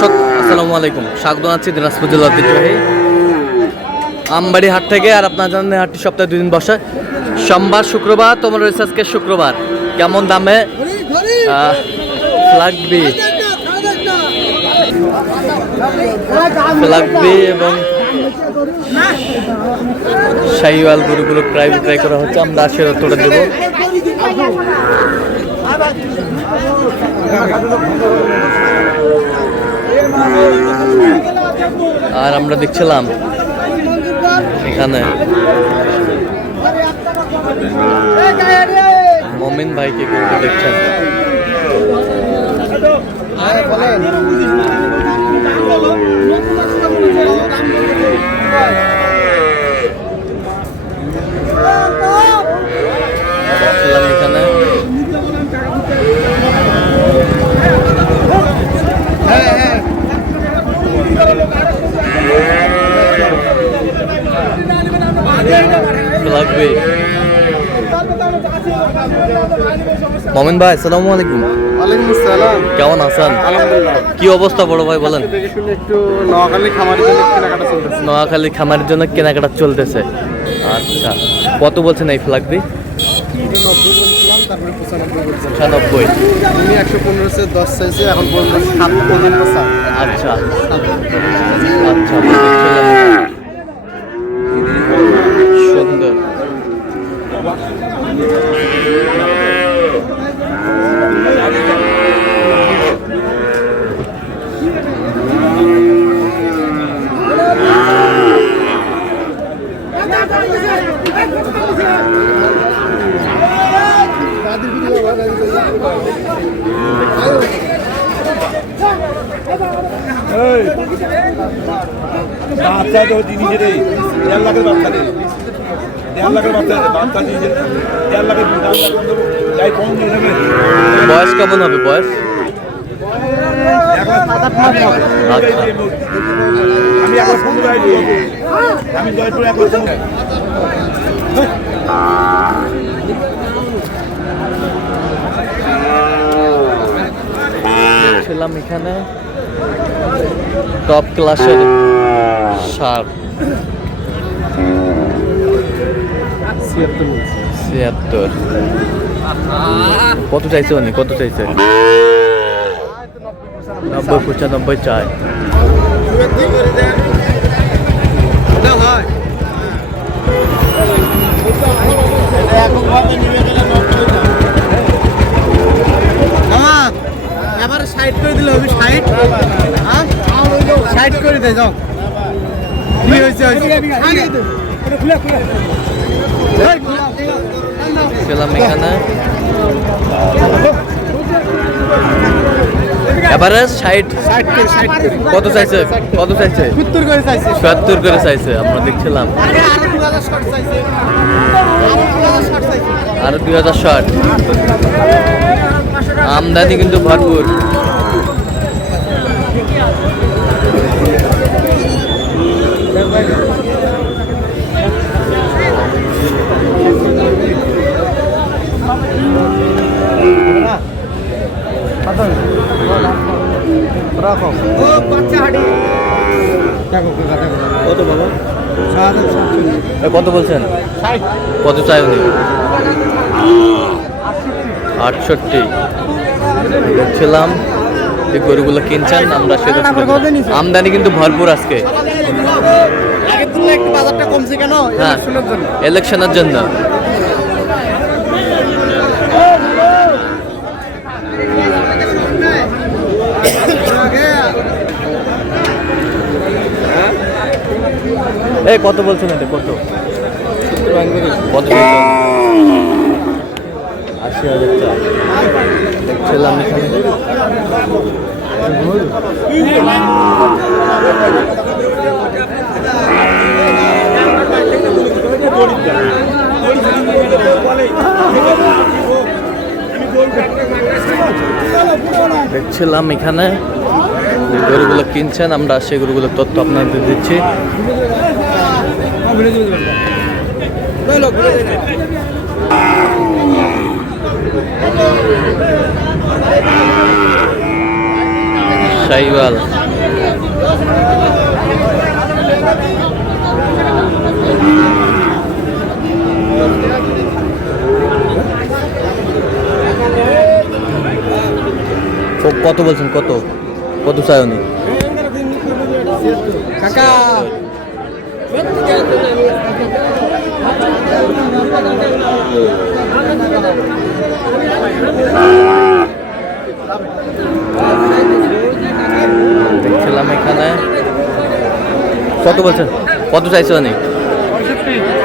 দর্শক আসসালামু আলাইকুম, স্বাগত জানাচ্ছি দিনাজপুর জেলার ঐতিহ্যবাহী আমবাড়ি হাট থেকে। আর আপনারা জানেন হাটটি সপ্তাহে 2 দিন বসে, সোমবার শুক্রবার। তোমার রয়েছে আজকে শুক্রবার। কেমন দামে ফ্লাগবি এবং শাহিওয়াল গরুগুলো প্রায় বিক্রয় করা হচ্ছে। আমরা সেটা তুলে দেবো। আর আমরা দেখছিলাম এখানে মমিন ভাইকে কিন্তু দেখছেন। দেখছিলাম এখানে লাগবে। মমিন ভাই আসসালামু আলাইকুম। ওয়ালাইকুম আসসালাম। কেমন আছেন? আলহামদুলিল্লাহ। কি অবস্থা বড় ভাই বলেন? একটু নোয়াখালী খামারের জন্য কেনাকাটা চলতেছে। নোয়াখালী খামারের জন্য কেনাকাটা চলতেছে। আচ্ছা, কত বলছেন এই ফ্লাগবি? 90 বলছিলাম, তারপরে 95 বলছিলাম। 95। তুমি 115 সে 10 চাইছে, এখন পর্যন্ত 7 পর্যন্ত চাই। আচ্ছা আচ্ছা, সুন্দর। বাচ্চা তো নিজে রে 1.5 লাখের বাচ্চা রে 1.5 লাখের বাচ্চা নিজে 1.5 লাখের যাই কম নিয়ে যাবে। বয়স কেমন হবে? বয়স 1.7 মাস হবে। আচ্ছা, আমি এখন 15 দিই, আমি জয়পুর এখন ছিলাম এখানে টপ ক্লাসের সার 76। কত চাইছে উনি? কত চাইছে? 90-95 চাই। এবার 60 করে দিলে হবে। 60 60 করে দে যাও। কি হয়েছে? ছিলাম এখানে এভারেজ 60। কত চাইছে? কত চাইছে? 70 করে চাইছে। 70 করে চাইছে। আমরা দেখছিলাম আর 2000 শর্ট। আমদানি কিন্তু ভরপুর। রাখো ও বাচ্চা হাড়ি দেখো কত বাবা? 7 কত বলছেন? 60। কত চাই উনি? 68। দেখছিলাম এই গরুগুলো কিনছেন। আমরা সেটা আমদানি কিন্তু ভরপুর আজকে। আগের তুলনায় একটু বাজারটা কমছে কেন? হ্যাঁ, ইলেকশনের জন্য। এই কত বলছেন? এটা কত? কত বলছেন? 80,000 টাকা। দেখছিলাম এখানে দেখছিলাম এখানে গরুগুলো কিনছেন। আমরা সেই গরুগুলোর তথ্য আপনাদের দিচ্ছি। শাহিওয়াল কত বলছেন, কত কত চাই উনি? কাকা দেখছিলাম এখানে, কত বলছেন, কত চাইছে উনি?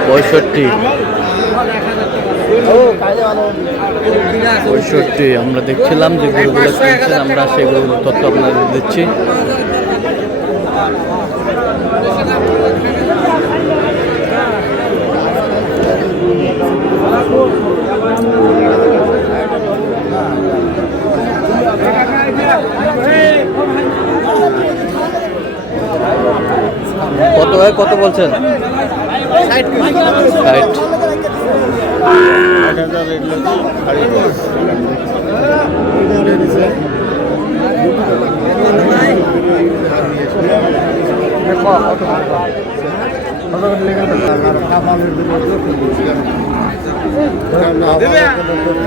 65। 65 আমরা দেখছিলাম যে গরুগুলো কিনছেন, আমরা সেগুলো তথ্য আপনাদের দিচ্ছি। কত ভাই, কত বলছেন? 60।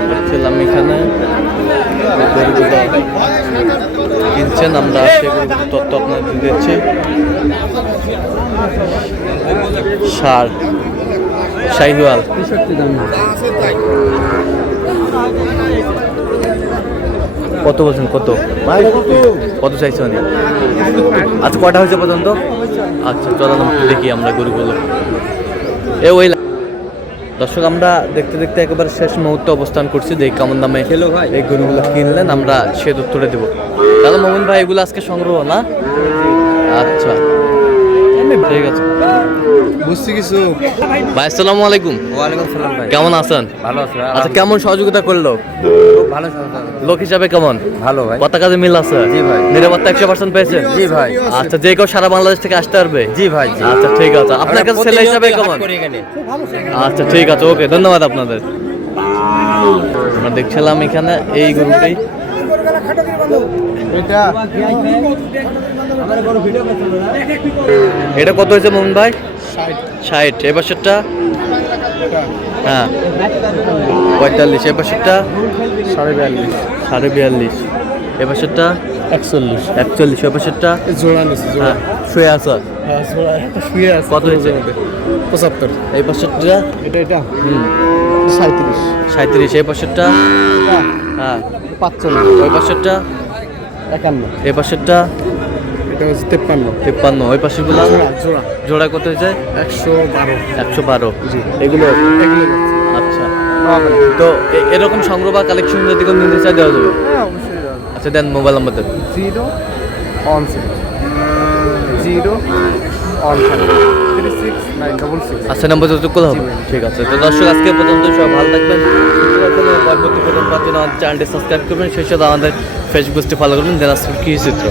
দেখছিলাম এখানে গরুগুলো কিনছেন, আমরা সেগুলো তথ্য আপনাদের দিচ্ছি। ষাঁড় শাহিওয়াল কত বলছেন, কত কত চাইছে মানে? আচ্ছা কটা হয়েছে পর্যন্ত? আচ্ছা চলাম দেখি আমরা গরুগুলো। ওই দর্শক, আমরা দেখতে দেখতে একেবারে শেষ মুহূর্তে অবস্থান করছি, দেখি কেমন দামে এই গরুগুলো কিনলেন, আমরা সে উত্তরে দেবো। তাহলে মোমিন ভাই, এগুলো আজকে সংগ্রহ না? আচ্ছা ঠিক আছে, বুঝছি কিছু। ভাই আসসালামু আলাইকুম। ওয়ালাইকুম সালাম ভাই, কেমন আছেন? ভালো আছি ভাই। আচ্ছা কেমন সহযোগিতা করলো? খুব ভালো সহযোগিতা। লোক হিসাবে কেমন? ভালো ভাই। কথা কাজে মিল আছে? জি ভাই। নিরাপত্তা 100% পেয়েছেন? জি ভাই। আচ্ছা, যে কেউ সারা বাংলাদেশ থেকে আসতে পারবে? জি ভাই, জি। আচ্ছা ঠিক আছে, আপনার কাছে ছেলে হিসাবে কেমন? এখানে আচ্ছা ঠিক আছে, ওকে, ধন্যবাদ আপনাদের। আমরা দেখছিলাম এখানে এই গরুটাই, এটা এটা কত হয়েছে মোহন ভাই? 60। এই পাশেরটা? হ্যাঁ 45। এই পাশেরটা? 42.5 42.5। এই পাশেরটা? 41 41। এই পাশেরটা? জোড়া নিছি, জোড়া। হ্যাঁ শুয়ে আছে। হ্যাঁ, জোড়া একটা শুয়ে আছে। কত হয়েছে? 75। এই পাশেরটা? এটা হুম 37। 37। এই পাশেরটা? হ্যাঁ 45। ওই পাশেরটা? 51। এই পাশেরটা? এটা হচ্ছে 53। 53। ওই পাশেরগুলো? জোড়া জোড়া কত হয়েছে? 112। 112। জি। এগুলো? আচ্ছা, তো এরকম সংগ্রহ বা কালেকশন যদি কোনো নিতে চাই দেওয়া যাবে? হ্যাঁ অবশ্যই যাবে। আচ্ছা দেন মোবাইল নাম্বার দেন। 017 আচ্ছা নাম্বার যোগাযোগ করলে হবে? ঠিক আছে, তো দর্শক আজকে পর্যন্ত সবাই ভালো থাকবেন, পরবর্তী পর্যন্ত আমাদের চ্যানেলটি সাবস্ক্রাইব করবেন, সেই সাথে আমাদের ফেসবুক পেজটি ফলো করবেন, দিনাজপুর কৃষি চিত্র।